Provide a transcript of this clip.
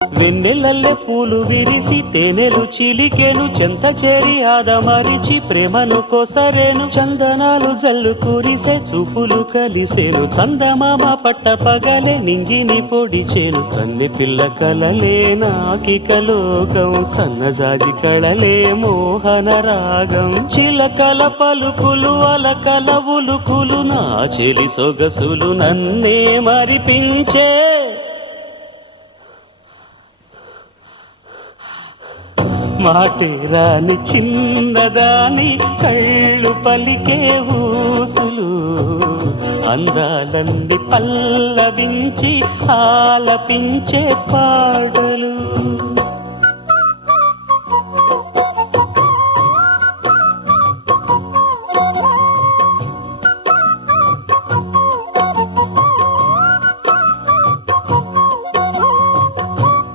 వెన్నెలల్లె పూలు విరిసి తేనెలు చిలికెను చెంత చేరి ఆదమరిచి ప్రేమను కోసరేను చందనాలు జల్లు కురిసే చూపులు కలిసేను చందమామ పట్ట పగలే నింగిని పొడిచేను కన్నె పిల్ల కలలే నాకిక లోకం సన్నజాజి కళలే మోహన రాగం చిలకల పలుకులు అలకల ఉలుకులు నా చెలి సొగసులు నన్నే మరిపించే మాటే రాని చిన్నదాని కళ్ళు పలికే ఊసులు అందాలన్నీ పల్లవించి ఆలపించే పాడలు